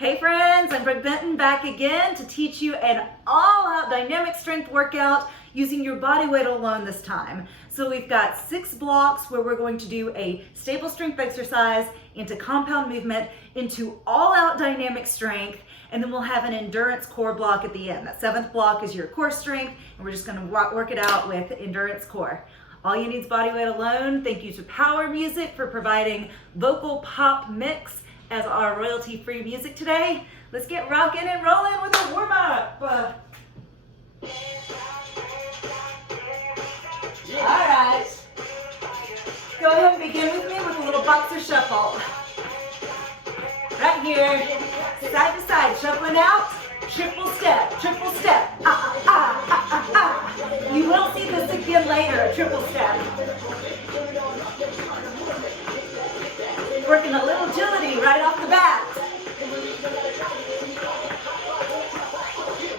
Hey friends, I'm Brooke Benton back again to teach you an all-out dynamic strength workout using your body weight alone this time. So we've got 6 blocks where we're going to do a stable strength exercise into compound movement into all-out dynamic strength, and then we'll have an endurance core block at the end. That 7th block is your core strength, and we're just going to work it out with endurance core. All you need is body weight alone. Thank you to Power Music for providing vocal pop mix as our royalty-free music today. Let's get rocking and rolling with a warm-up. All right. Go ahead and begin with me with a little boxer shuffle. Right here, side to side, shuffling out, triple step, triple step. You will see this again later, a triple step. Working a little agility right off the bat.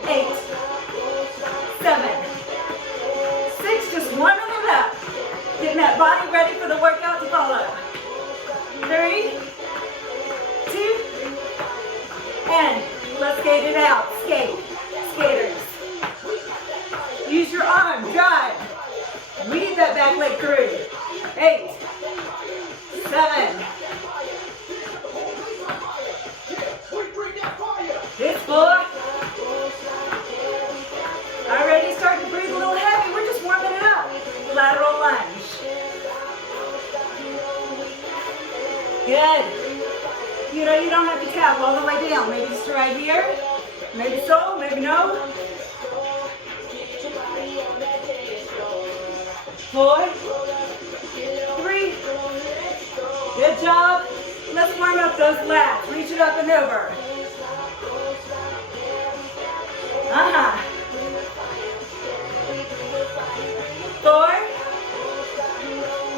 8, 7, 6, just warming it up. Getting that body ready for the workout to follow. 3, 2, and let's skate it out. Skate, skaters. Use your arm, drive. Weave that back leg through. 8, 7, 4. Already starting to breathe a little heavy. We're just warming it up. Lateral lunge. Good. You know, you don't have to tap all the way down. Maybe just right here. Maybe so, maybe no. 4, 3. Good job. Let's warm up those lats. Reach it up and over. 4.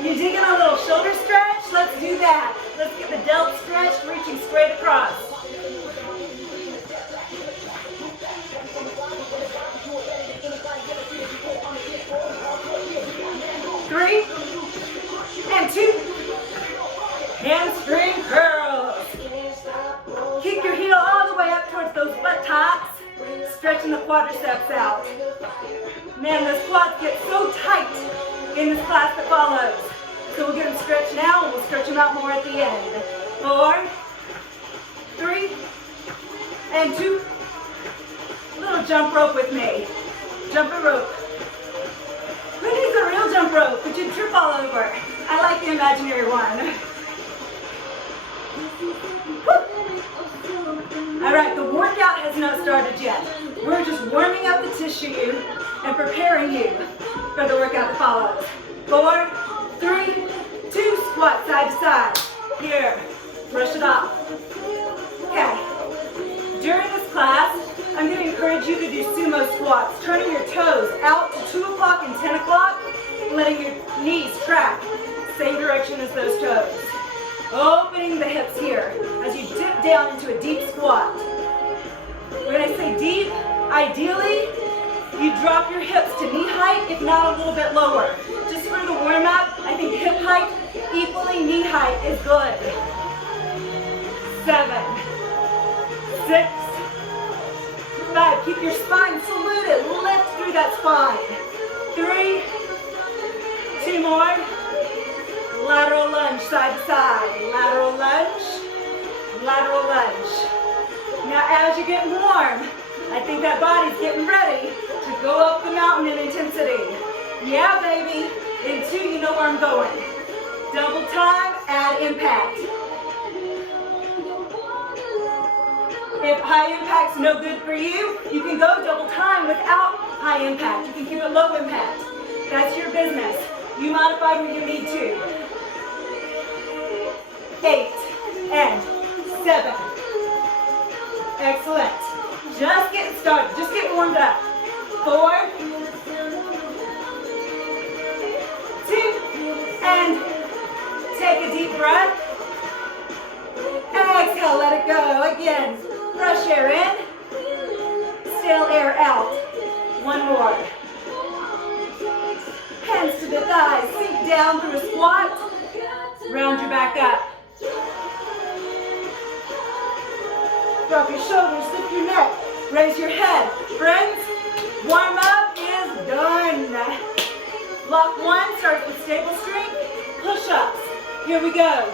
You're digging a little shoulder stretch? Let's do that. Let's get the delt stretched, reaching straight across. 3 and 2. Hamstring curls. Kick your heel all the way up towards those buttocks. Stretching the quadriceps out. Man, those quads get so tight in this class that follows. So we'll get them stretched now and we'll stretch them out more at the end. 4, 3, and 2. Little jump rope with me. Jump a rope. Who needs a real jump rope that you trip all over? I like the imaginary one. All right, the workout has not started yet. We're just warming up the tissue and preparing you for the workout that follows. 4, 3, 2, squat side to side. Here, brush it off. Okay. During this class, I'm going to encourage you to do sumo squats, turning your toes out to 2 o'clock and 10 o'clock, letting your knees track same direction as those toes. Opening the hips here as you dip down into a deep squat. When I say deep, ideally, you drop your hips to knee height, if not a little bit lower. Just for the warm-up, I think hip height equaling knee height is good. 7, 6, 5. Keep your spine saluted. Lift through that spine. 3, 2 more. Lateral lunge, side to side. Lateral lunge, lateral lunge. Now as you're getting warm, I think that body's getting ready to go up the mountain in intensity. Yeah, baby. In 2, you know where I'm going. Double time, add impact. If high impact's no good for you, you can go double time without high impact. You can keep it low impact. That's your business. You modify when you need to. 8 and 7. Excellent. Just getting started. Just getting warmed up. 4, 2, and take a deep breath. Exhale, let it go. Again, fresh air in, stale air out. 1 more. Hands to the thighs. Sink down through a squat. Round your back up. Drop your shoulders, lift your neck, raise your head. Friends, warm up is done. Block 1 starts with stable strength, push-ups. Here we go.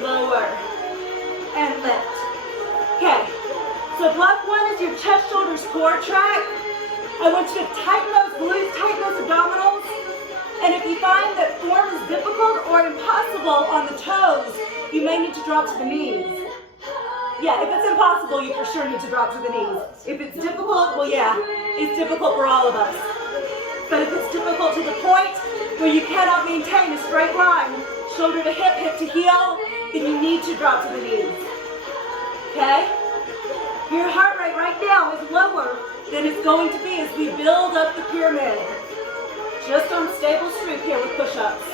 Lower and lift. Okay, so block 1 is your chest, shoulders, core track. I want you to tighten those glutes, tighten those abdominals. And if you find that form is difficult or impossible on the toes, you may need to drop to the knees. Yeah, if it's impossible, you for sure need to drop to the knees. If it's difficult, well, yeah, it's difficult for all of us. But if it's difficult to the point where you cannot maintain a straight line, shoulder to hip to heel, then you need to drop to the knees. Okay? Your heart rate right now is lower than it's going to be as we build up the pyramid. Just on stable strength here with push-ups.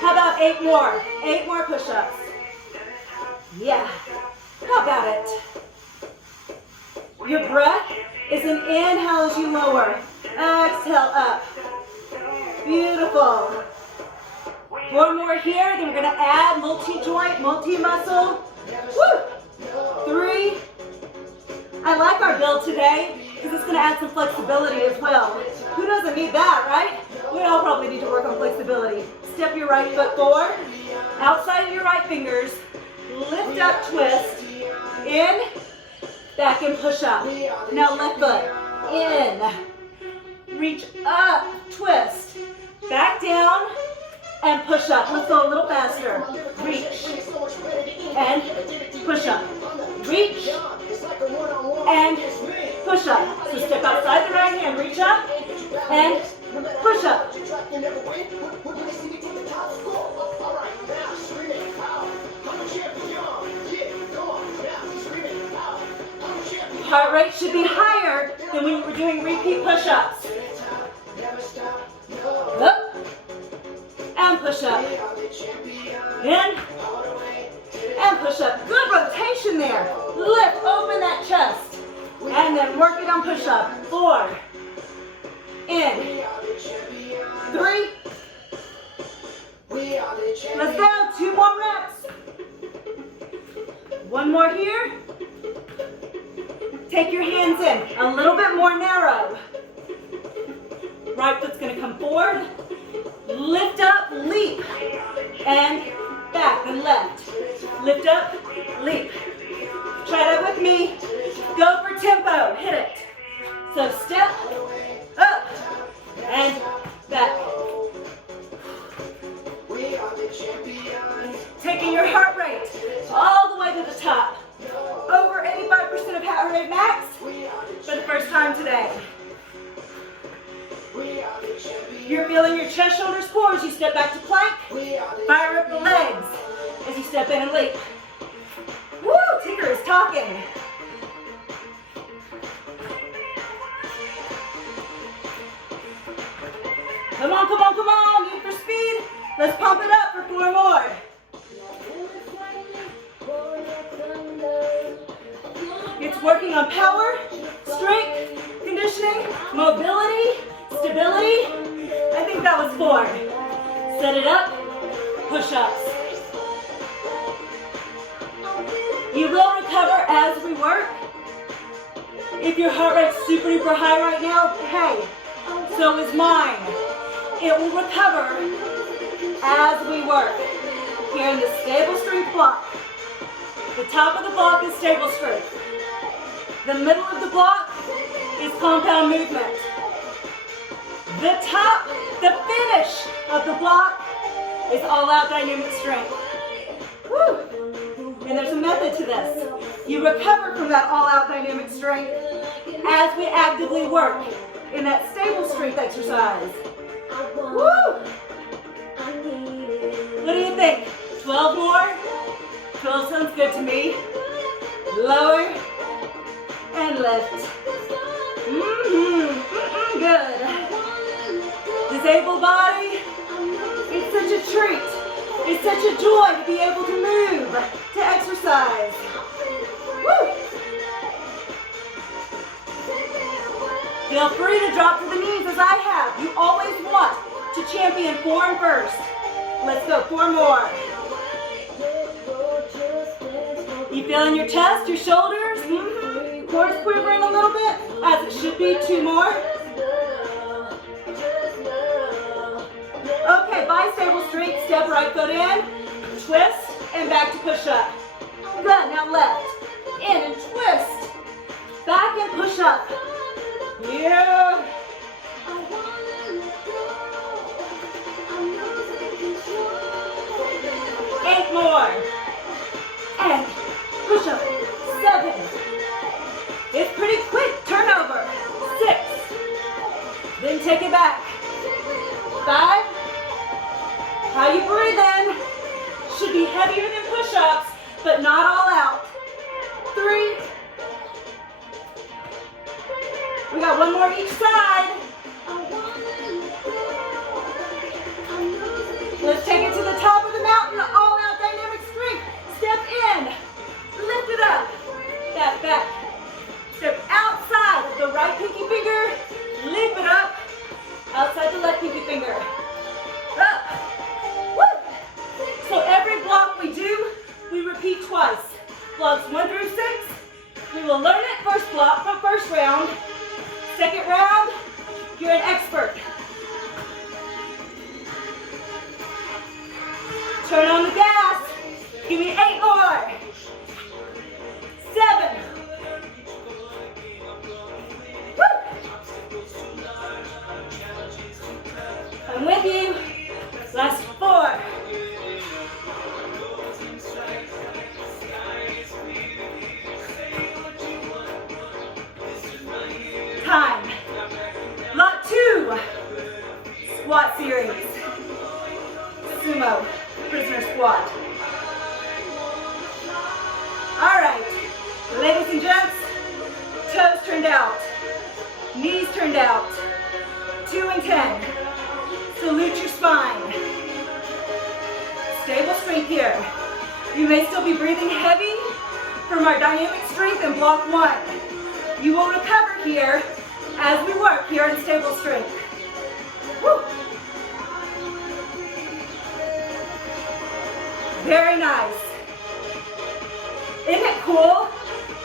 How about 8 more? 8 more push-ups. Yeah. How about it? Your breath is an inhale as you lower. Exhale up. Beautiful. 4 more here, then we're going to add multi-joint, multi-muscle. Woo! 3. I like our build today because it's going to add some flexibility as well. Who doesn't need that, right? We all probably need to work on flexibility. Step your right foot forward, outside of your right fingers, lift up, twist, in, back and push up. Now left foot, in, reach up, twist, back down, and push up. Let's go a little faster. Reach, and push up. Reach, and push up. So step outside the right hand, reach up, and push up. Heart rate should be higher than when you were doing repeat push-ups. Up, and push up. In, and push up. Good rotation there. Lift, open that chest. And then work it on push-up. 4. In. 3. Let's go. 2 more reps. 1 more here. Take your hands in. A little bit more narrow. Right foot's going to come forward. Lift up, leap. And back and left. Lift up, leap. Try that with me. Go for tempo. Hit it. So step up and back. Taking your heart rate all the way to the top. Over 85% of heart rate max for the first time today. You're feeling your chest, shoulders, core as you step back to plank. Fire up the legs as you step in and leap. Woo! Tinker is talking. Come on, come on, come on. Need for speed. Let's pump it up for 4 more. It's working on power, strength, conditioning, mobility, stability. I think that was 4. Set it up, push-ups. You will recover as we work. If your heart rate's super duper high right now, hey, so is mine. It will recover as we work. Here in the stable strength block. The top of the block is stable strength. The middle of the block is compound movement. The top, the finish of the block is all-out dynamic strength. Woo! And there's a method to this. You recover from that all-out dynamic strength as we actively work in that stable strength exercise. Woo! What do you think? 12 more? 12 sounds good to me. Lower and lift. Good. Disabled body, it's such a treat. It's such a joy to be able to move, to exercise. Woo! Feel free to drop to the knees as I have. You always want to champion form first. Let's go, 4 more. You You feeling your chest, your shoulders? Core is quivering a little bit, as it should be. 2 more. Okay, bistable straight, step right foot in, twist, and back to push up. Good, now left, in and twist, back and push up. Yeah. 8 more. And push up. 7. It's pretty quick. Turn over. 6. Then take it back. 5. How you breathing? Should be heavier than push-ups, but not all out. 3. We got 1 more each side. Let's take it to the top of the mountain, all out dynamic strength. Step in, lift it up, that back. Step outside of the right pinky finger, lift it up, outside the left pinky finger. Up, woo! So every block we do, we repeat twice. Blocks 1 through 6, we will learn it first block from first round. Second round, you're an expert. Turn on the gas. Give me 8 more. 7. Woo! I'm with you. Last 4. Time. Lot 2. Squat series. Sumo. Prisoner squat. All right, ladies and gents, toes turned out, knees turned out, 2 and 10. Salute your spine. Stable strength here. You may still be breathing heavy from our dynamic strength in block 1. You will recover here as we work here in stable strength. Woo. Very nice. Isn't it cool?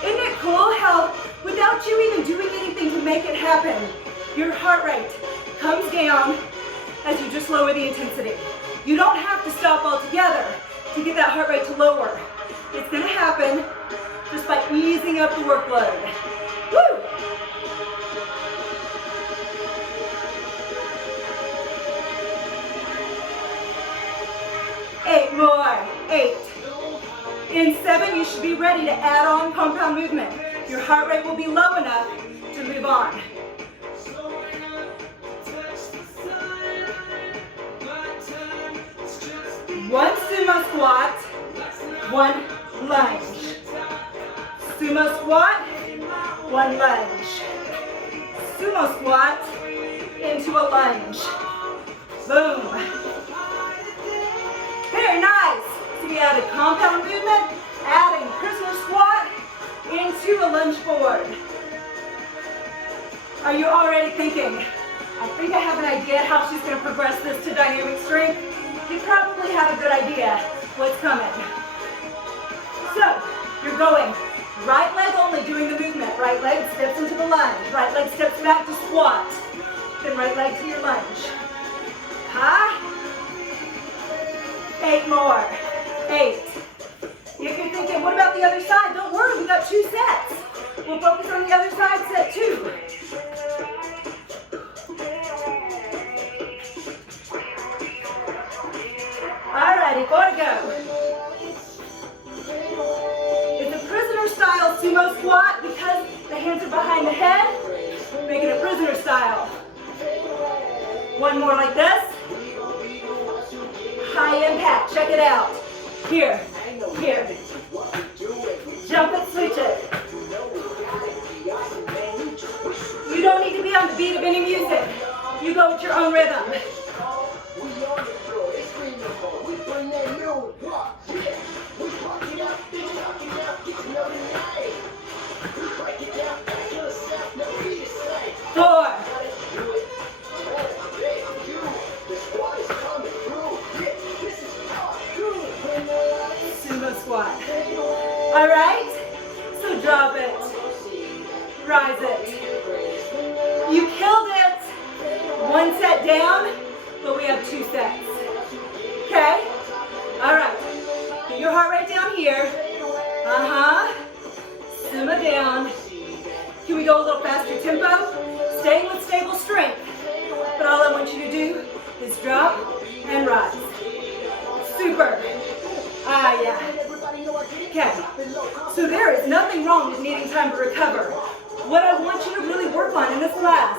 Isn't it cool how without you even doing anything to make it happen, your heart rate comes down as you just lower the intensity. You don't have to stop altogether to get that heart rate to lower. It's gonna happen just by easing up the workload. Woo! Eight more. 8. In 7, you should be ready to add on compound movement. Your heart rate will be low enough to move on. 1 sumo squat, 1 lunge. Sumo squat, 1 lunge. Sumo squat into a lunge. Boom. Very nice. So we added compound movement, adding prisoner squat into a lunge forward. Are you already thinking, I think I have an idea how she's going to progress this to dynamic strength? You probably have a good idea what's coming. So, you're going right leg only doing the movement. Right leg steps into the lunge. Right leg steps back to squat. Then right leg to your lunge. Ha! 8 more. 8. If you're thinking, what about the other side? Don't worry, we got 2 sets. We'll focus on the other side, set 2. Alrighty, 4 to go. It's a prisoner style sumo squat because the hands are behind the head. Make it a prisoner style. 1 more like this. High impact, check it out. Here, here. Jump it, switch it. You don't need to be on the beat of any music. You go with your own rhythm. Squat. All right. So drop it, rise it. You killed it. One set down, but we have 2 sets. Okay? All right. Get your heart rate down here. Simmer down. Can we go a little faster tempo? Staying with stable strength. But all I want you to do is drop and rise. Super. Yeah. Okay. So there is nothing wrong with needing time to recover. What I want you to really work on in this class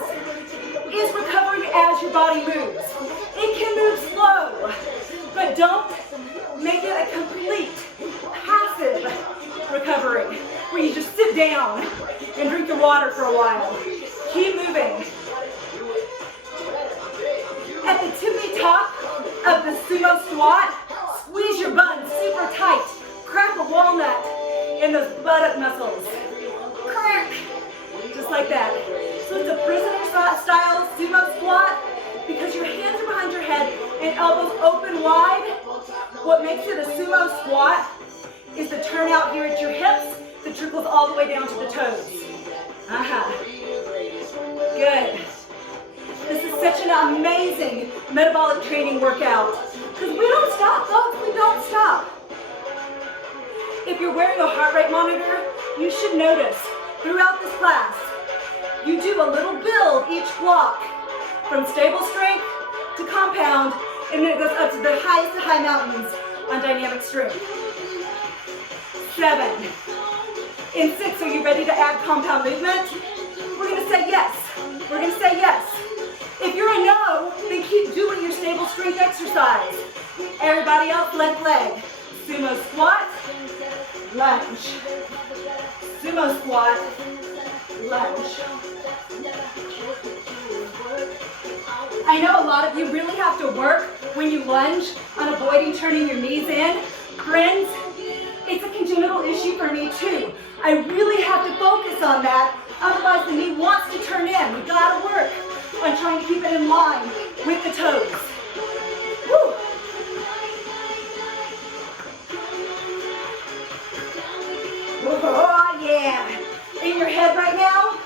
is recovering as your body moves. It can move slow, but don't make it a complete passive recovery where you just sit down and drink your water for a while. Keep moving. At the tippy top of the sumo squat, squeeze your buns super tight. Crack a walnut in those buttock muscles. Crack. Just like that. So it's a prisoner style sumo squat because your hands are behind your head and elbows open wide. What makes it a sumo squat is the turnout here at your hips that trickles all the way down to the toes. Good. This is such an amazing metabolic training workout because we don't stop, folks. We don't stop. If you're wearing a heart rate monitor, you should notice throughout this class, you do a little build each block from stable strength to compound, and then it goes up to the highest of high mountains on dynamic strength. 7. In 6, are you ready to add compound movement? We're going to say yes. We're going to say yes. If you're a no, then keep doing your stable strength exercise. Everybody else, left leg. Sumo squat, lunge. Sumo squat, lunge. I know a lot of you really have to work when you lunge on avoiding turning your knees in. Friends, it's a congenital issue for me too. I really have to focus on that, otherwise the knee wants to turn in. We gotta work on trying to keep it in line with the toes. Woo. Oh yeah. In your head right now,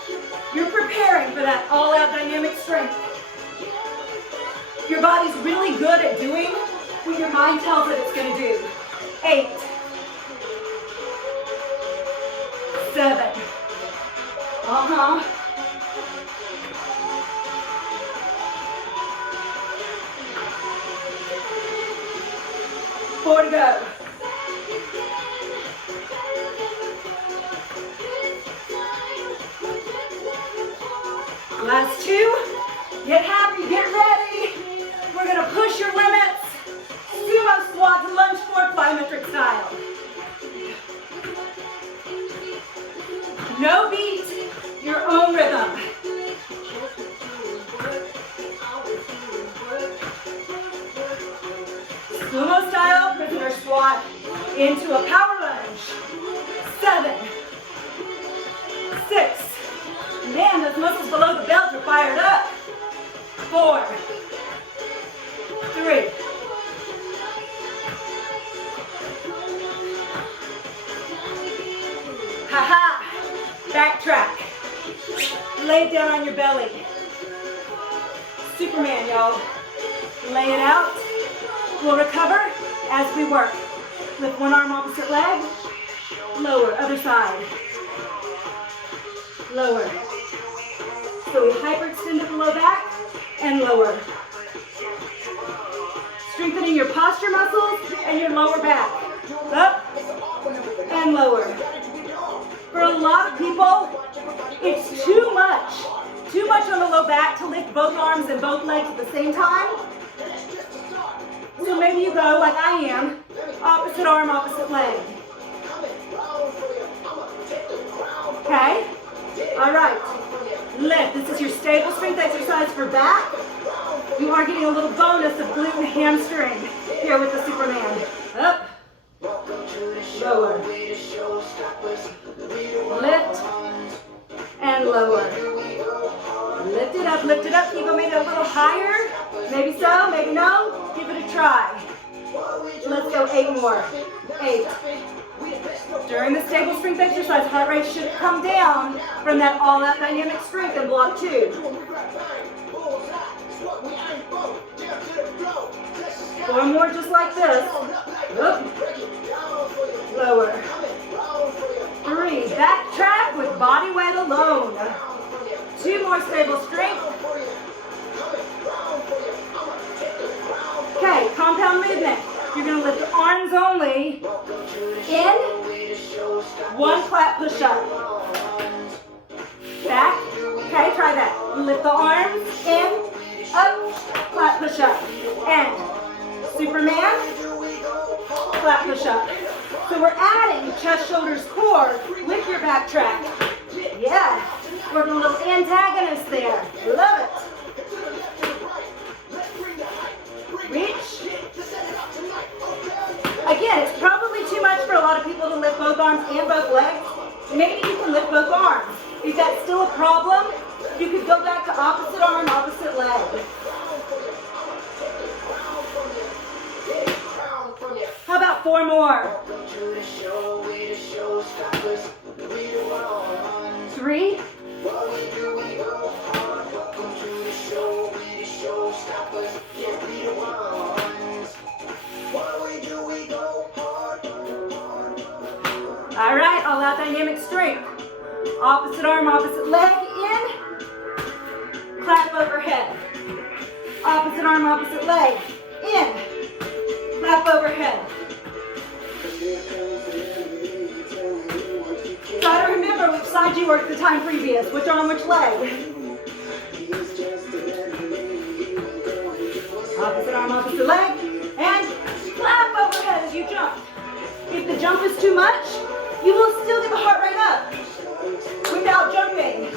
you're preparing for that all-out dynamic strength. Your body's really good at doing what your mind tells it it's going to do. 8, 7. 4 to go. Last 2. Get happy, get ready. We're going to push your limits. Sumo squat to lunge forward plyometric style. No beat, your own rhythm. Sumo style prisoner squat into a power lunge. 7, 6. Man, those muscles below the belt are fired up. 4, 3. Ha-ha. Backtrack. Lay it down on your belly. Superman, y'all. Lay it out. We'll recover as we work. Lift one arm, opposite leg. Lower, other side. Lower. So we hyperextend the low back and lower. Strengthening your posture muscles and your lower back. Up and lower. For a lot of people, it's too much on the low back to lift both arms and both legs at the same time. So maybe you go like I am, opposite arm, opposite leg. Okay? All right. Lift. This is your stable strength exercise for back. You are getting a little bonus of glute and hamstring here with the Superman. Up. Lower. Lift. And lower. Lift it up. Keep it maybe a little higher. Maybe so, maybe no. Give it a try. Let's go 8 more. 8, During the stable strength exercise, heart rate should come down from that all-out dynamic strength in block 2. 4 more just like this. Up. Lower. 3, backtrack with body weight alone. 2 more stable strength. Okay, compound movement. You're going to lift the arms only. In. 1 clap push-up. Back. Okay, try that. Lift the arms. In. Up. Clap push-up. And. Superman. Clap push-up. So we're adding chest, shoulders, core with your back track. Yeah. Working a little antagonist there. Love it. Reach. Again, it's probably too much for a lot of people to lift both arms and both legs. Maybe you can lift both arms. If that's still a problem, you could go back to opposite arm, opposite leg. How about 4 more? 3. All right, all out dynamic strength. Opposite arm, opposite leg, in. Clap overhead. Opposite arm, opposite leg, in. Clap overhead. Gotta remember which side you worked the time previous, which arm, which leg. Opposite arm, opposite leg, and clap overhead as you jump. If the jump is too much, you will still get the heart rate up without jumping.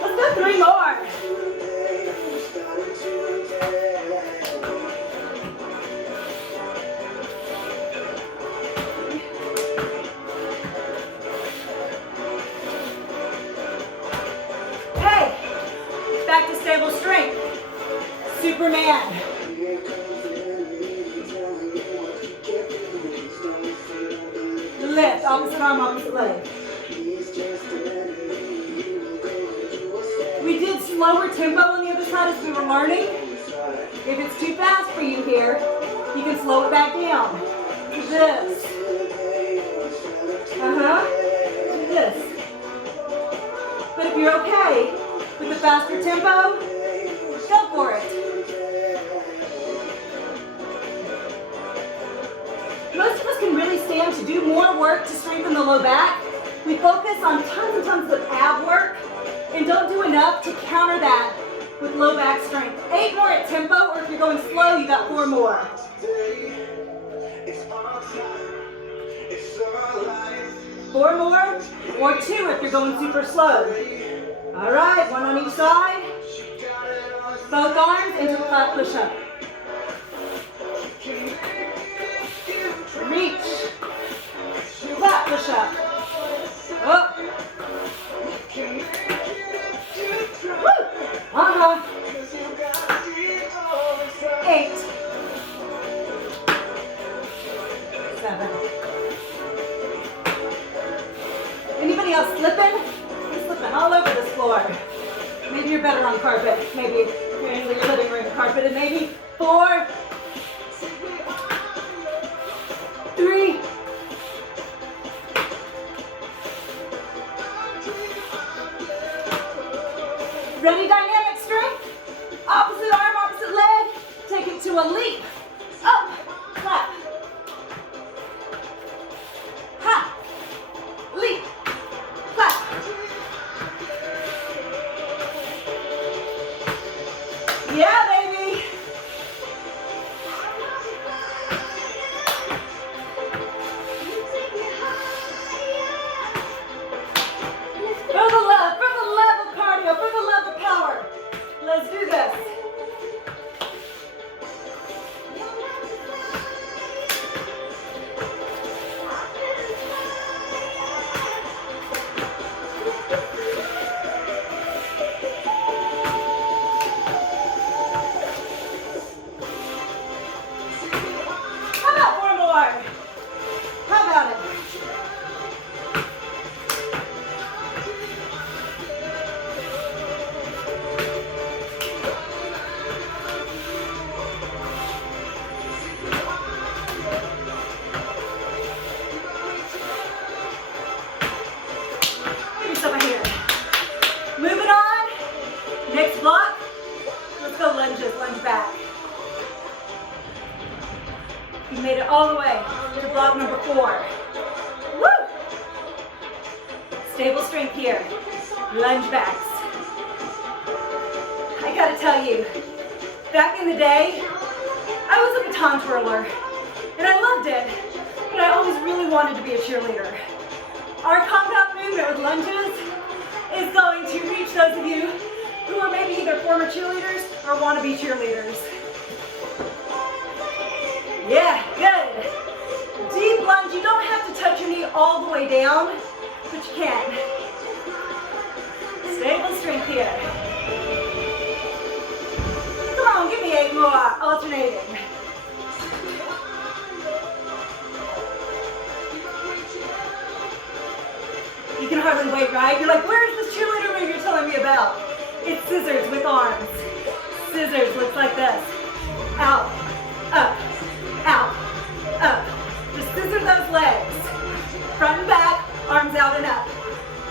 Let's do 3 more. Hey, back to stable strength. Superman. Lift, opposite arm, opposite leg. We did slower tempo on the other side as we were learning. If it's too fast for you here, you can slow it back down. Do this. Do this. But if you're okay with the faster tempo, go for it. Most of us can really stand to do more work to strengthen the low back. We focus on tons and tons of ab work and don't do enough to counter that with low back strength. 8 more at tempo, or if you're going slow, you got 4 more. 4 more, or 2 if you're going super slow. All right, 1 on each side. Both arms into the clap push-up. Reach. Clap push-up. Up. Woo. 8. 7. Anybody else slipping? You're slipping all over this floor. Maybe you're better on carpet. Maybe you're in your living room carpet. And maybe 4. 3. 2. Ready, dynamic strength? Opposite arm, opposite leg. Take it to a leap. Up, clap. Ha, leap, clap. Yeah, baby. You made it all the way to block number 4. Woo! Stable strength here. Lunge backs. I gotta tell you, back in the day, I was a baton twirler, and I loved it, but I always really wanted to be a cheerleader. Our compound movement with lunges is going to reach those of you who are maybe either former cheerleaders or want to be cheerleaders. Yeah, good. Deep lunge, you don't have to touch your knee all the way down, but you can. Stable strength here. Come on, give me 8 more, alternating. You can hardly wait, right? You're like, where's this cheerleader move you're telling me about? It's scissors with arms. Scissors looks like this. Out, up, out, up. Just scissor those legs. Front and back, arms out and up.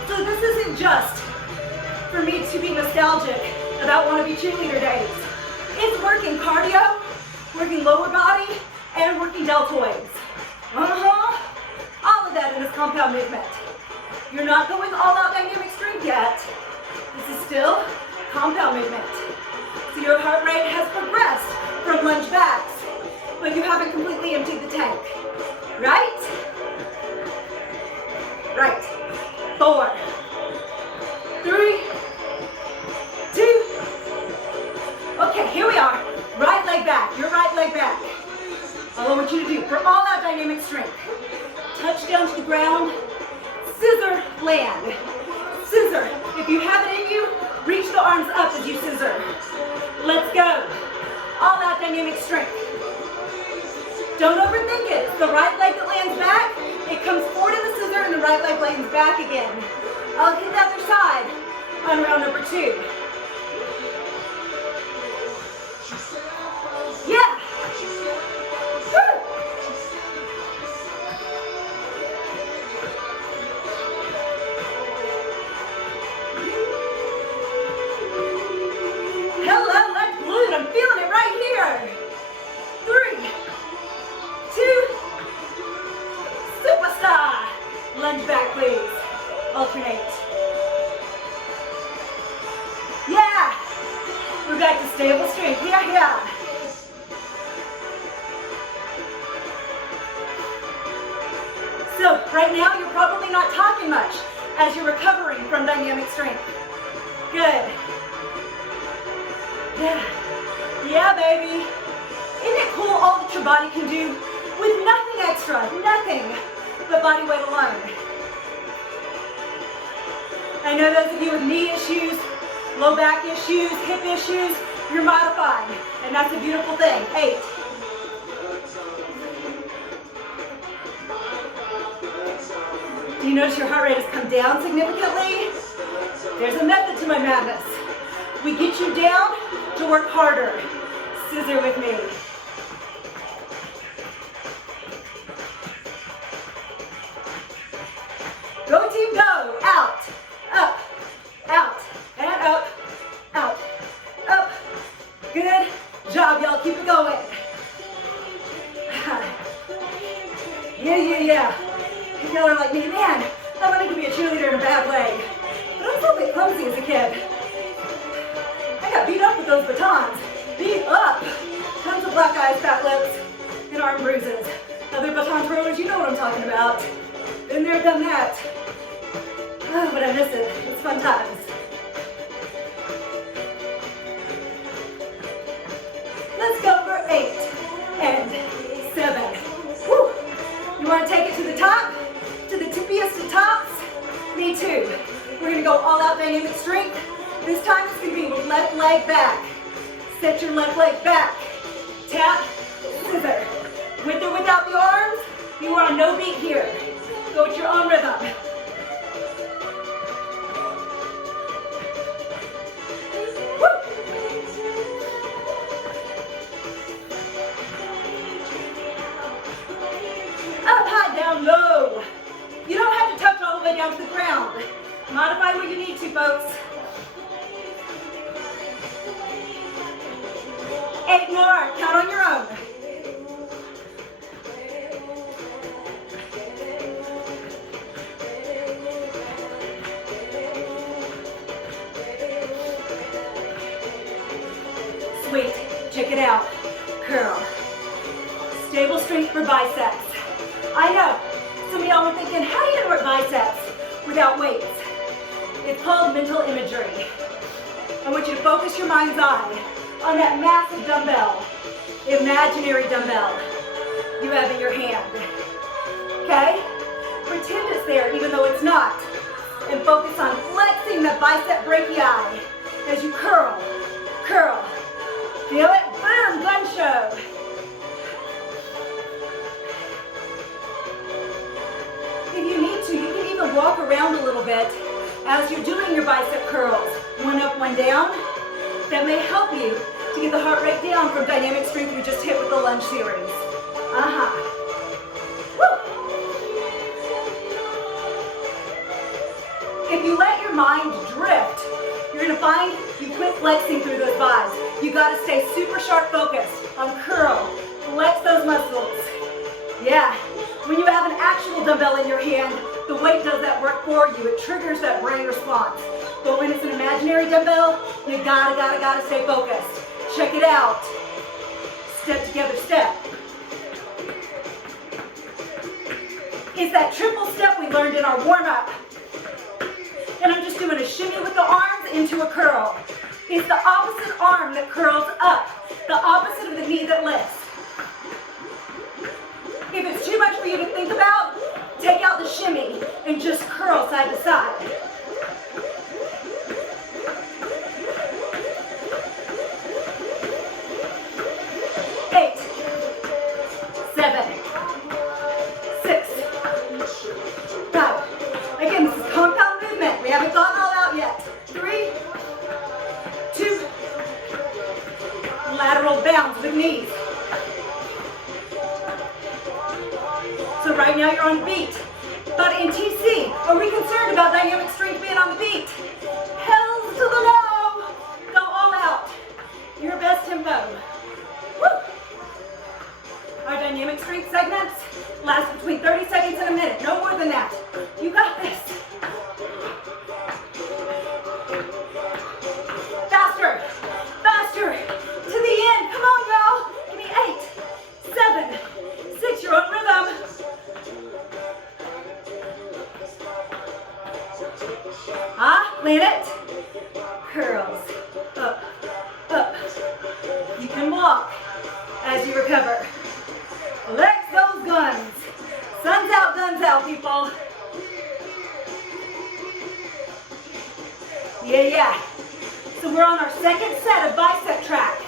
So this isn't just for me to be nostalgic about wannabe cheerleader days. It's working cardio, working lower body, and working deltoids. All of that in this compound movement. You're not going all out dynamic strength yet. This is still compound movement. So your heart rate has progressed from lunge backs, but you haven't completely emptied the tank. Right? Right. 4, 3, 2. Okay, here we are. Right leg back, your right leg back. All I want you to do for all out dynamic strength. Touch down to the ground. Scissor land. Scissor. If you have it in you, reach the arms up as you scissor. Let's go. All out dynamic strength. Don't overthink it. The right leg that lands back, it comes forward in the scissor and the right leg lands back again. I'll hit the other side on round number 2. Yeah. Woo. Hello, let's glute. I'm feeling it right here. 3, 2, superstar. Lunge back, please. Alternate. Yeah. We're back to stable strength. Here. So right now you're probably not talking much as you're recovering from dynamic strength. Good. Yeah, baby. Isn't it cool all that your body can do with nothing extra, nothing but body weight alone? I know those of you with knee issues, low back issues, hip issues, you're modifying, and that's a beautiful thing. 8. Do you notice your heart rate has come down significantly? There's a method to my madness. We get you down to work harder. Scissor with me. Go team, go. Out, up, out, and up, out, up. Good job, y'all. Keep it going. Yeah. Y'all are like me, man, I wanted to be a cheerleader in a bad way. But I was a bit clumsy as a kid. I got beat up with those batons. Beat up. Tons of black eyes, fat lips, and arm bruises. Other baton twirlers, you know what I'm talking about. Been there, done that. Oh, but I miss it. It's fun times. Let's go for 8 and 7. Woo. You want to take it to the top? To the tippiest of tops? Me too. We're going to go all out dynamic strength. This time it's going to be with left leg back. Set your left leg back. Tap, scissor. With or without the arms, you are on no beat here. Go with your own rhythm. Woo. Up, high, down, low. You don't have to touch all the way down to the ground. Modify where you need to, folks. 8 more. Count on your own. Check it out. Curl. Stable strength for biceps. I know, some of y'all were thinking, how do you work biceps without weights? It's called mental imagery. I want you to focus your mind's eye on that massive dumbbell, imaginary dumbbell you have in your hand. Okay? Pretend it's there even though it's not. And focus on flexing the bicep brachii as you curl, curl. Feel it? Boom, gun show. If you need to, you can even walk around a little bit as you're doing your bicep curls. One up, one down. That may help you to get the heart rate down from dynamic strength we just hit with the lunge series. Woo. If you let your mind drift, you're gonna find you quit flexing through those buys. You gotta stay super sharp focused on curl, flex those muscles. Yeah, when you have an actual dumbbell in your hand, the weight does that work for you. It triggers that brain response. But when it's an imaginary dumbbell, you gotta stay focused. Check it out. Step together, step. It's that triple step we learned in our warm-up. And I'm just doing a shimmy with the arms into a curl. It's the opposite arm that curls up, the opposite of the knee that lifts. If it's too much for you to think about, take out the shimmy and just curl side to side. Eight, 7, 6, 5. Again, this is compound movement. We haven't gone all out yet. 3, 2, lateral bounds with knees. So right now you're on beat. But in TC, are we concerned about dynamic strength being on the beat? Hells to the no! Go all out. Your best tempo. Woo! Our dynamic strength segments last between 30 seconds and a minute. No more than that. You got this. Faster. Faster. To the end. Come on, y'all. Give me 8, 7, 6. Your own rhythm. Land it. Curls. Up. Up. You can walk as you recover. Flex those guns. Sun's out, guns out, people. Yeah. So we're on our second set of bicep track.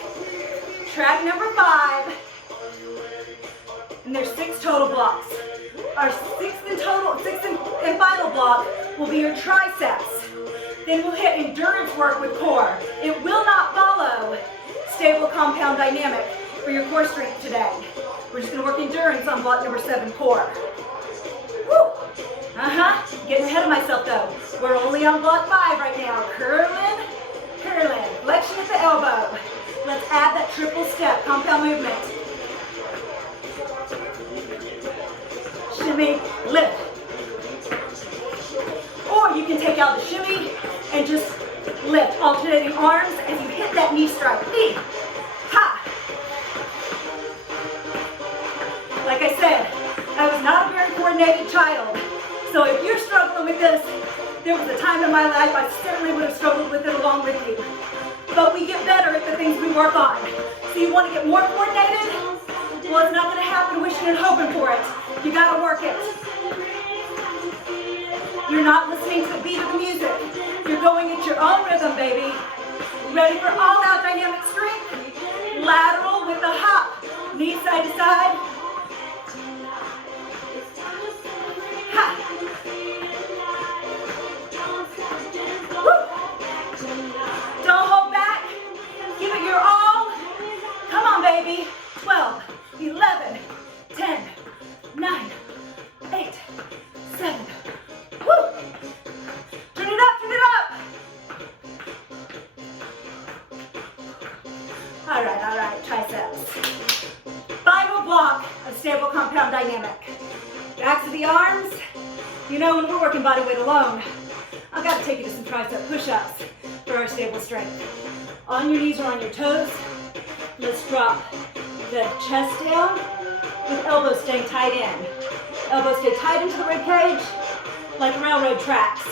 Track number 5. And there's 6 total blocks. Our sixth and final block will be your triceps. Then we'll hit endurance work with core. It will not follow stable compound dynamic for your core strength today. We're just gonna work endurance on block number 7, core. Woo! Getting ahead of myself though. We're only on block 5 right now. Curling, curling. Flexion at the elbow. Let's add that triple step, compound movement. Shimmy, lift. Or you can take out the shimmy and just lift, alternating arms as you hit that knee strike. Knee, ha! Like I said, I was not a very coordinated child. So if you're struggling with this, there was a time in my life I certainly would have struggled with it along with you. But we get better at the things we work on. So you want to get more coordinated? Well, it's not going to happen wishing and hoping for it. You got to work it. You're not listening to the beat of the music. You're going at your own rhythm, baby. Ready for all-out dynamic strength? Lateral with a hop. Knee side to side. Ha. Woo. Don't hold back. Give it your all. Come on, baby. 12, 11, 10, 9, 8, 7. Woo! Turn it up, turn it up! All right, triceps. Final block of stable compound dynamic. Back to the arms. You know, when we're working body weight alone, I've got to take you to some tricep push-ups for our stable strength. On your knees or on your toes. Let's drop the chest down with elbows staying tight in. Elbows stay tight into the rib cage like railroad tracks.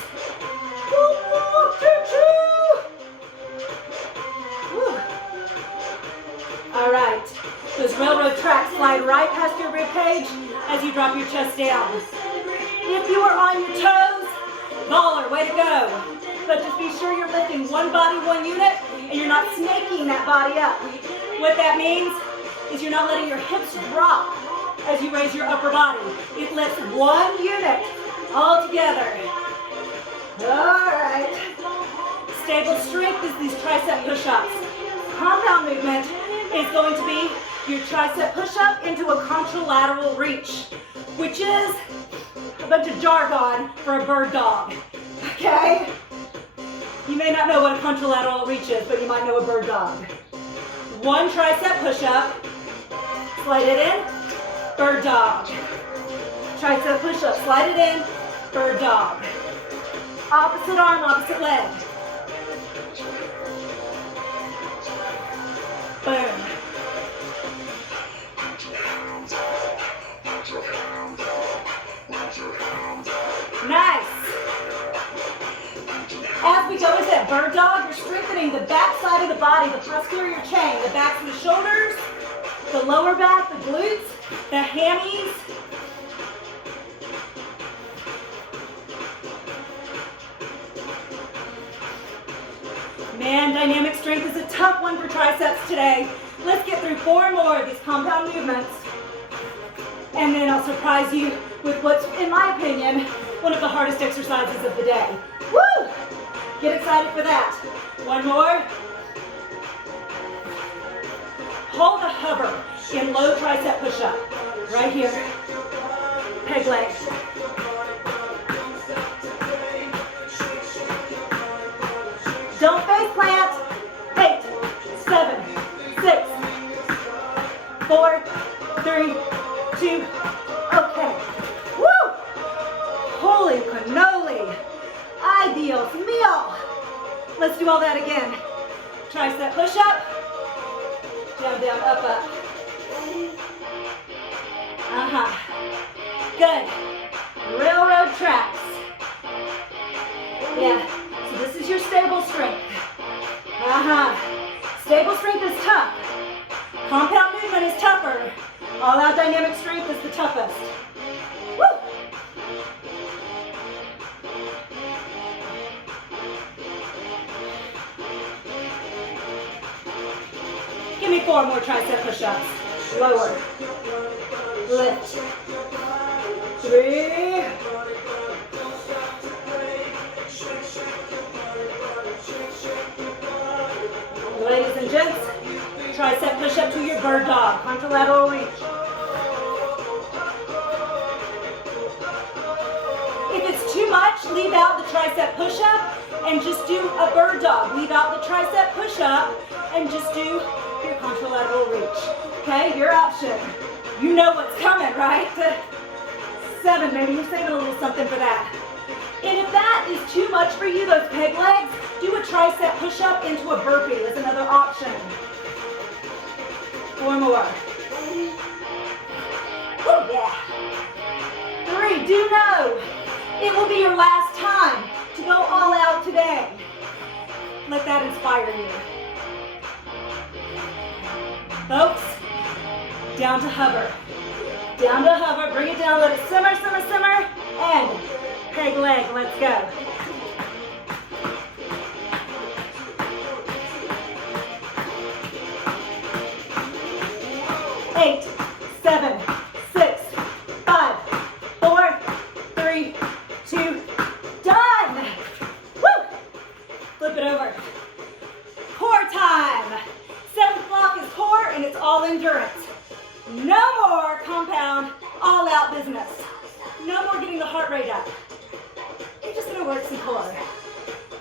Woo, woo, choo, choo. Woo. All right, those railroad tracks slide right past your rib cage as you drop your chest down. If you are on your toes, baller, way to go. But just be sure you're lifting one body, one unit, and you're not snaking that body up. What that means is you're not letting your hips drop as you raise your upper body. It lifts one unit all together. All right. Stable strength is these tricep push-ups. Compound movement is going to be your tricep push-up into a contralateral reach, which is a bunch of jargon for a bird dog, okay? You may not know what a contralateral reach is, but you might know a bird dog. One tricep push-up, slide it in, bird dog. Tricep push-up, slide it in, bird dog. Opposite arm, opposite leg. Boom. Nice. As we go into that bird dog, you're strengthening the back side of the body, the posterior chain, the backs of the shoulders, the lower back, the glutes, the hammies. Man, dynamic strength is a tough one for triceps today. Let's get through 4 more of these compound movements. And then I'll surprise you with what's, in my opinion, one of the hardest exercises of the day. Woo! Get excited for that. 1 more. Hold a hover in low tricep push-up. Right here. Peg leg. Don't face plant. 8, 7, 6, 4, 3, 2, okay. Woo! Holy cannoli. Ideal meal. Let's do all that again. Tricep push-up. Down, down, up, up. Good. Railroad tracks. Yeah. So this is your stable strength. Stable strength is tough. Compound movement is tougher. All out dynamic strength is the toughest. Woo! Give me 4 more tricep push-ups. Lower. Lift. 3. Ladies and gents, tricep push-up to your bird dog. Contralateral reach. If it's too much, leave out the tricep push-up and just do a bird dog. Leave out the tricep push-up and just do your contralateral reach. Okay, your option. You know what's coming, right? 7, maybe you're saving a little something for that. And if that is too much for you, those peg legs, do a tricep push-up into a burpee. That's another option. 4 more. Oh yeah. 3, do know it will be your last time to go all out today. Let that inspire you. Folks, down to hover. Down to hover, bring it down, let it simmer, simmer, simmer, and peg leg, let's go. Eight, 7, 6, 5, 4, 3, 2, done. Woo! Flip it over. Core time. 7th block is core and it's all endurance. No more compound, all out business. No more getting the heart rate up. You're just gonna work some core.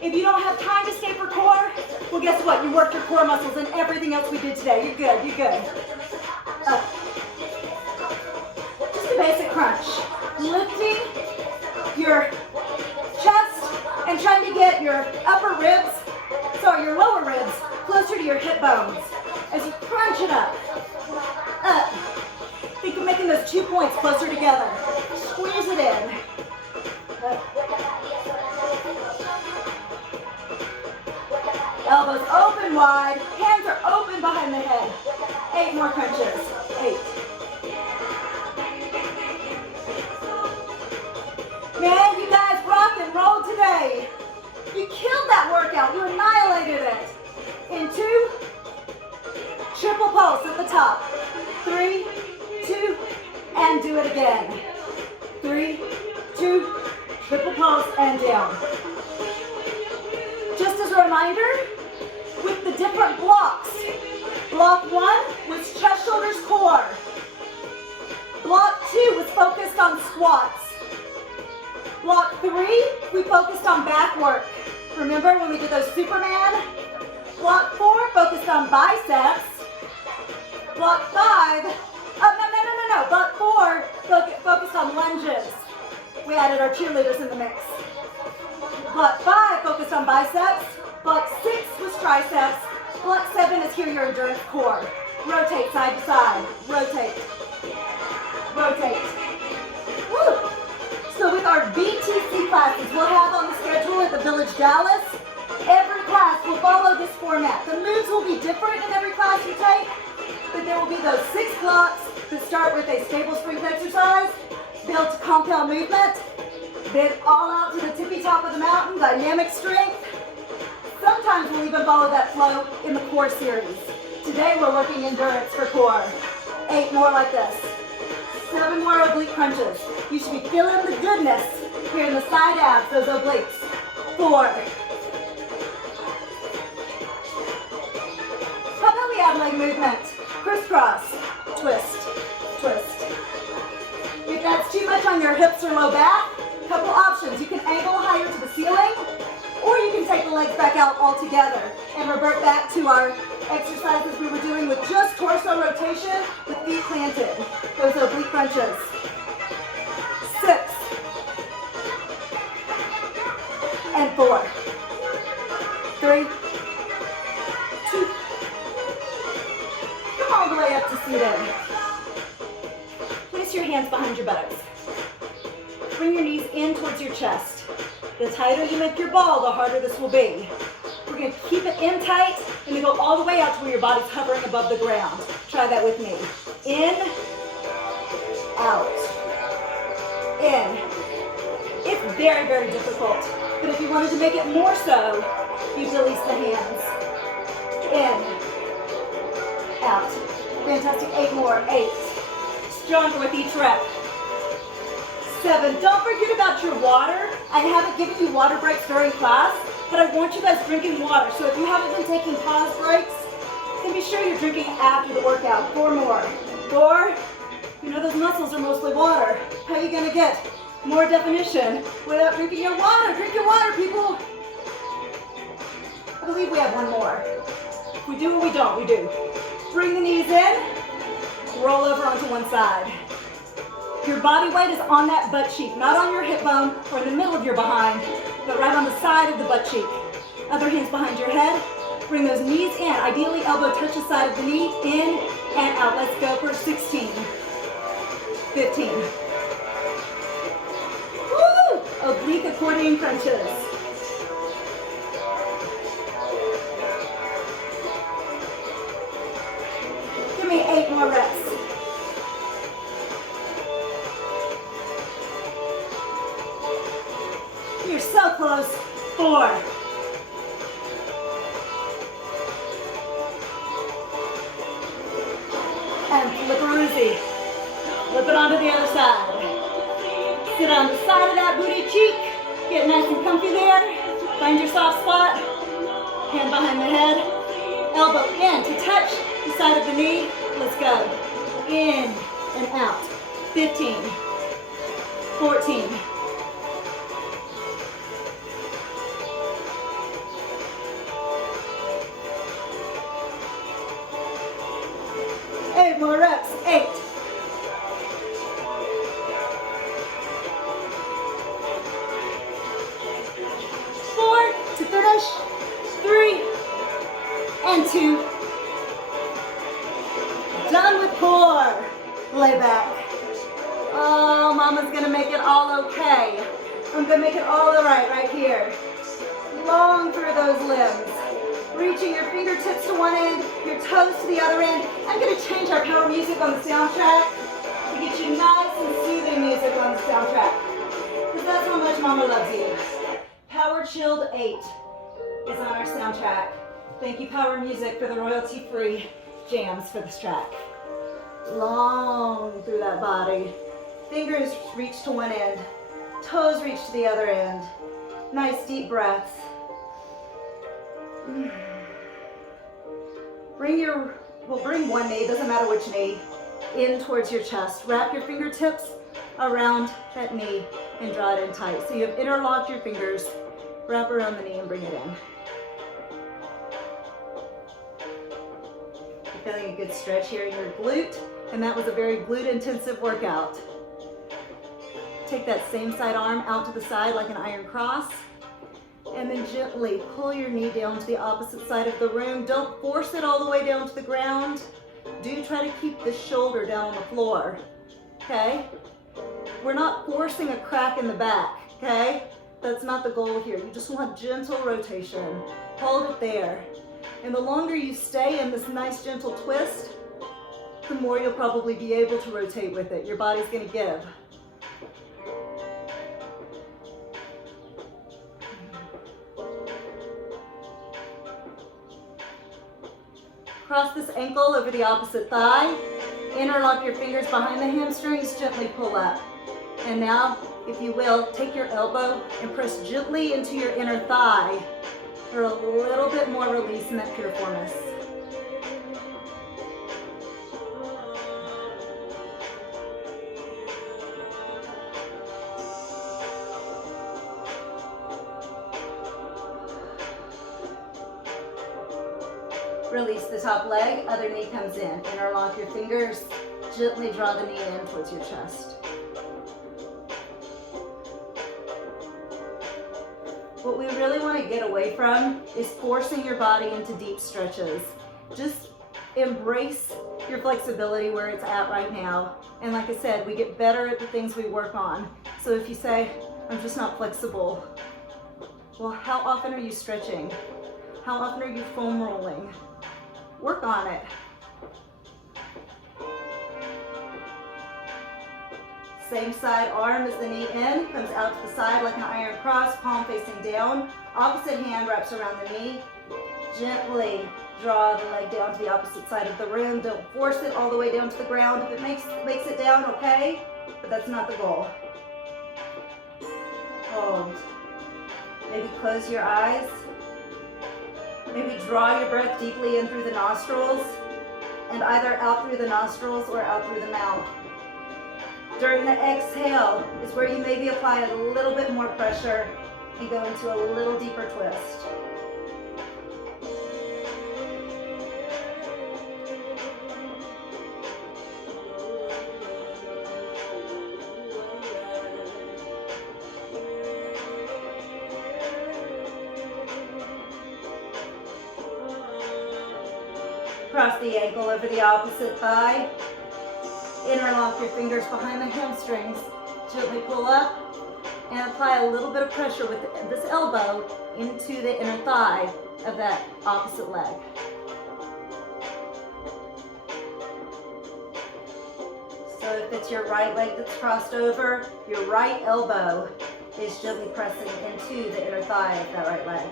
If you don't have time to stay for core, well guess what? You worked your core muscles and everything else we did today. You're good, you're good. Up. Just a basic crunch. Lifting your chest and trying to get your upper ribs, sorry, your lower ribs closer to your hip bones as you Crunch it up. Up. Think of making those 2 points closer together. Squeeze it in. Up. Elbows open wide. Hands are open behind the head. 8 more crunches. 8. Man, you guys rock and roll today. You killed that workout. You annihilated it. In 2, triple pulse at the top. 3, 2, and do it again. 3, 2, triple pulse and down. Just as a reminder, with the different blocks. Block 1 was chest, shoulders, core. Block 2 was focused on squats. Block 3, we focused on back work. Remember when we did those Superman? Block 4 focused on biceps. Block 5, no. Block 4 focused on lunges. We added our cheerleaders in the mix. Block 5 focused on biceps. Block 6 was triceps. Block 7 is here your endurance core. Rotate side to side. Rotate. Rotate. Woo! So with our BTC classes we'll have on the schedule at the Village Dallas, every class will follow this format. The moves will be different in every class you take, but there will be those 6 blocks that start with a stable strength exercise, build to compound movement, then all out to the tippy top of the mountain, dynamic strength. Sometimes we'll even follow that flow in the core series. Today we're working endurance for core. 8 more like this. 7 more oblique crunches. You should be feeling the goodness here in the side abs, those obliques. 4. How about we add leg movement? Crisscross, twist, twist. If that's too much on your hips or low back, couple options. You can angle higher to the ceiling, or you can take the legs back out altogether and revert back to our exercises we were doing with just torso rotation with feet planted. Those oblique crunches. 6. And 4. 3. 2. Come all the way up to seated. Place your hands behind your buttocks. Bring your knees in towards your chest. The tighter you make your ball, the harder this will be. We're going to keep it in tight and then go all the way out to where your body's hovering above the ground. Try that with me. In, out, in. It's very, very difficult. But if you wanted to make it more so, you'd release the hands. In, out. Fantastic. 8 more. 8. Stronger with each rep. 7. Don't forget about your water. I haven't given you water breaks during class, but I want you guys drinking water. So if you haven't been taking pause breaks, then be sure you're drinking after the workout. 4 more. 4. You know those muscles are mostly water. How are you going to get more definition without drinking your water? Drink your water, people. I believe we have 1 more. If we do or we don't, we do. Bring the knees in. Roll over onto one side. Your body weight is on that butt cheek, not on your hip bone or in the middle of your behind, but right on the side of the butt cheek. Other hands behind your head. Bring those knees in. Ideally, elbow touch the side of the knee. In and out. Let's go for 16. 15. Woo! Oblique accordion crunches. Give me 8 more reps. You're so close. 4. And flip-a-roozy. Flip it onto the other side. Sit on the side of that booty cheek. Get nice and comfy there. Find your soft spot. Hand behind the head. Elbow in to touch the side of the knee. Let's go. In and out. 15. 14. 8 more reps. 8. 4 to finish. 3 and 2 Mama's gonna make it all okay. I'm gonna make it all right here. Long through those limbs. Reaching your fingertips to one end, your toes to the other end. I'm gonna change our power music on the soundtrack to get you nice and soothing music on the soundtrack. Because that's how much Mama loves you. Power Chilled 8 is on our soundtrack. Thank you, Power Music, for the royalty-free jams for this track. Long through that body. Fingers reach to one end. Toes reach to the other end. Nice deep breaths. Bring one knee, doesn't matter which knee, in towards your chest. Wrap your fingertips around that knee and draw it in tight. So you've interlocked your fingers. Wrap around the knee and bring it in. You're feeling a good stretch here in your glute, and that was a very glute-intensive workout. Take that same side arm out to the side like an iron cross, and then gently pull your knee down to the opposite side of the room. Don't force it all the way down to the ground. Do try to keep the shoulder down on the floor, okay? We're not forcing a crack in the back, okay? That's not the goal here. You just want gentle rotation. Hold it there. And the longer you stay in this nice gentle twist, the more you'll probably be able to rotate with it. Your body's gonna give. Cross this ankle over the opposite thigh. Interlock your fingers behind the hamstrings, gently pull up. And now, if you will, take your elbow and press gently into your inner thigh for a little bit more release in that piriformis. Release the top leg, other knee comes in. Interlock your fingers, gently draw the knee in towards your chest. What we really want to get away from is forcing your body into deep stretches. Just embrace your flexibility where it's at right now. And like I said, we get better at the things we work on. So if you say, I'm just not flexible, well, how often are you stretching? How often are you foam rolling? Work on it. Same side arm as the knee in, comes out to the side like an iron cross, palm facing down. Opposite hand wraps around the knee. Gently draw the leg down to the opposite side of the room. Don't force it all the way down to the ground. If it makes it down, okay, but that's not the goal. Hold. Maybe close your eyes. Maybe draw your breath deeply in through the nostrils and either out through the nostrils or out through the mouth. During the exhale is where you maybe apply a little bit more pressure and go into a little deeper twist. Cross the ankle over the opposite thigh. Interlock your fingers behind the hamstrings. Gently pull up and apply a little bit of pressure with this elbow into the inner thigh of that opposite leg. So if it's your right leg that's crossed over, your right elbow is gently pressing into the inner thigh of that right leg.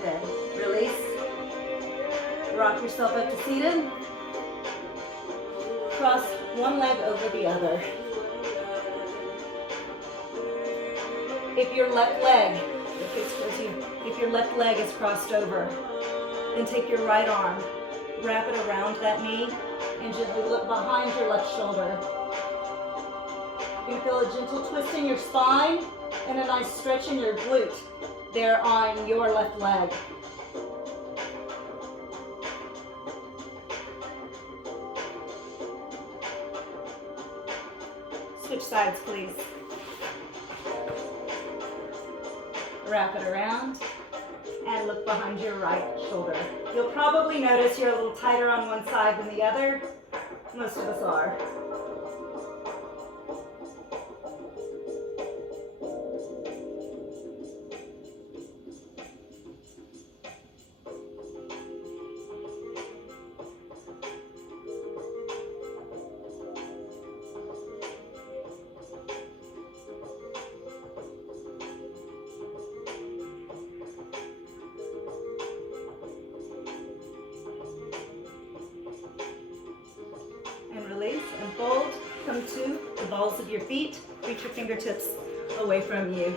Good. Release. Rock yourself up to seated. Cross one leg over the other. If your left leg, if your left leg is crossed over, then take your right arm, wrap it around that knee, and gently look behind your left shoulder. You're going to feel a gentle twist in your spine and a nice stretch in your glute there on your left leg. Switch sides, please. Wrap it around and look behind your right shoulder. You'll probably notice you're a little tighter on one side than the other. Most of us are. Release and fold. Come to the balls of your feet. Reach your fingertips away from you.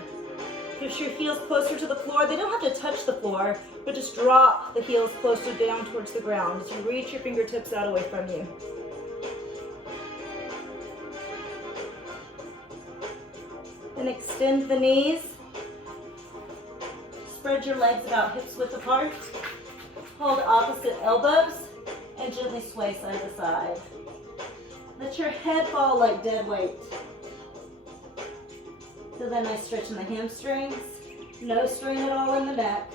Push your heels closer to the floor. They don't have to touch the floor, but just drop the heels closer down towards the ground as you reach your fingertips out away from you. Then extend the knees. Spread your legs about hips width apart. Hold opposite elbows and gently sway side to side. Let your head fall like dead weight. So then nice stretch in the hamstrings. No strain at all in the neck.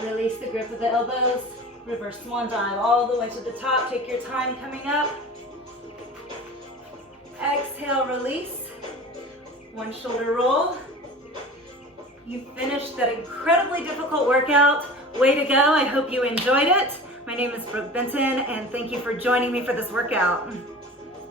Release the grip of the elbows. Reverse swan dive all the way to the top. Take your time coming up. Exhale, release. One shoulder roll. You finished that incredibly difficult workout. Way to go. I hope you enjoyed it. My name is Brooke Benton, and thank you for joining me for this workout.